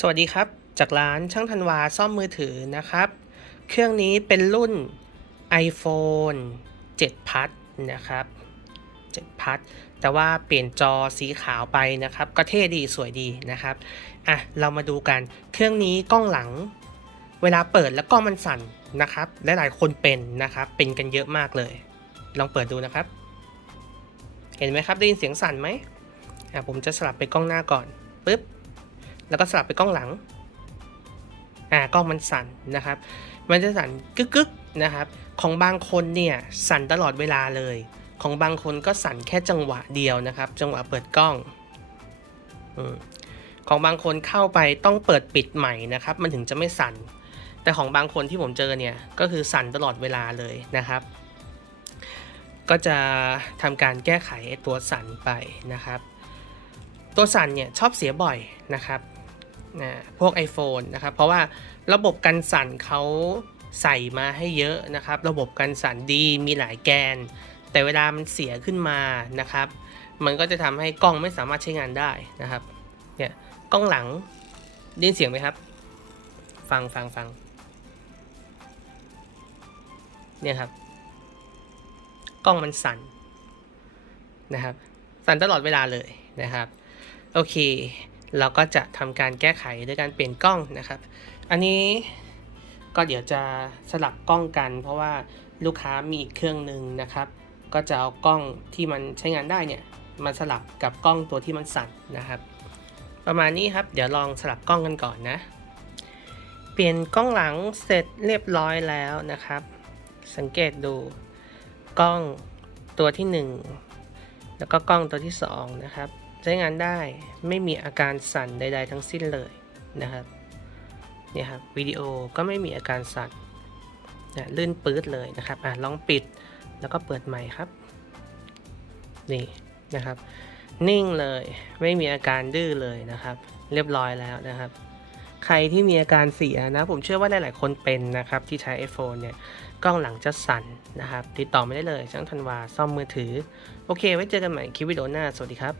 สวัสดีครับ จากร้านช่างธันวาซ่อมมือถือนะครับ เครื่องนี้เป็นรุ่น iPhone 7 พัดนะครับ 7 พัดแต่ว่าเปลี่ยนจอสีขาวไปนะครับ ก็เท่ดีสวยดีนะครับอะเรามาดูกันเครื่องนี้กล้องหลัง เวลาเปิดแล้วกล้องมันสั่นนะครับและหลายคนเป็นนะครับ เป็นกันเยอะมากเลย ลองเปิดดูนะครับ เห็นไหมครับได้ยินเสียงสั่นไหมอะผมจะสลับไปกล้องหน้าก่อนปึ๊บ แล้วก็สลับไปกล้องหลัง อ่ากล้องมันสั่นนะครับ มันจะสั่นกึกกึกๆนะครับ ของบางคนเนี่ยสั่นตลอดเวลาเลย ของบางคนก็สั่นแค่จังหวะเดียวนะครับ จังหวะเปิดกล้องอของบางคนเข้าไปต้องเปิดปิดใหม่นะครับ มันถึงจะไม่สั่น แต่ของบางคนที่ผมเจอเนี่ยก็คือสั่นตลอดเวลาเลยนะครับ ก็จะทำการแก้ไขตัวสั่นไปนะครับ ตัวสั่นเนี่ยชอบเสียบ่อยนะครับ นะพวก iPhone นะครับ เพราะว่าระบบกันสั่นเขาใส่มาให้เยอะนะครับ ระบบกันสั่นดีมีหลายแกน แต่เวลามันเสียขึ้นมานะครับ มันก็จะทำให้กล้องไม่สามารถใช้งานได้นะครับเนี่ยกล้องหลังได้ยินเสียงไหมครับ ฟังฟังฟังเนี่ยครับ กล้องมันสั่นนะครับ สั่นตลอดเวลาเลยนะครับ โอเค เราก็จะทำการแก้ไขด้วยการเปลี่ยนกล้องนะครับ อันนี้ก็เดี๋ยวจะสลับกล้องกัน เพราะว่าลูกค้ามีอีกเครื่องหนึ่งนะครับ ก็จะเอากล้องที่มันใช้งานได้เนี่ยมาสลับกับกล้องตัวที่มันสั่นนะครับ ประมาณนี้ครับเดี๋ยวลองสลับกล้องกันก่อนนะ เปลี่ยนกล้องหลังเสร็จเรียบร้อยแล้วนะครับ สังเกตดูกล้องตัวที่ 1 แล้วก็กล้องตัวที่ 2 นะครับ ช้งานได้ไม่มีอาการสั่นใด ๆ ทั้งสิ้นเลยนะครับเนี่ยครับวิดีโอก็ไม่มีอาการสั่นนะลื่นปื๊ดเลยนะครับอะลองปิดแล้วก็เปิดใหม่ครับ นี่นะครับ นิ่งเลยไม่มีอาการดื้อเลยนะครับ เรียบร้อยแล้วนะครับ ใครที่มีอาการเสียนะ ผมเชื่อว่าหลายๆคนเป็นนะครับ ที่ใช้ iPhone เนี่ยกล้องหลังจะสั่นนะครับ ติดต่อไม่ได้เลยช่างธันวาซ่อมมือถือ โอเค ไว้เจอกันใหม่คลิปวิดีโอหน้า สวัสดีครับ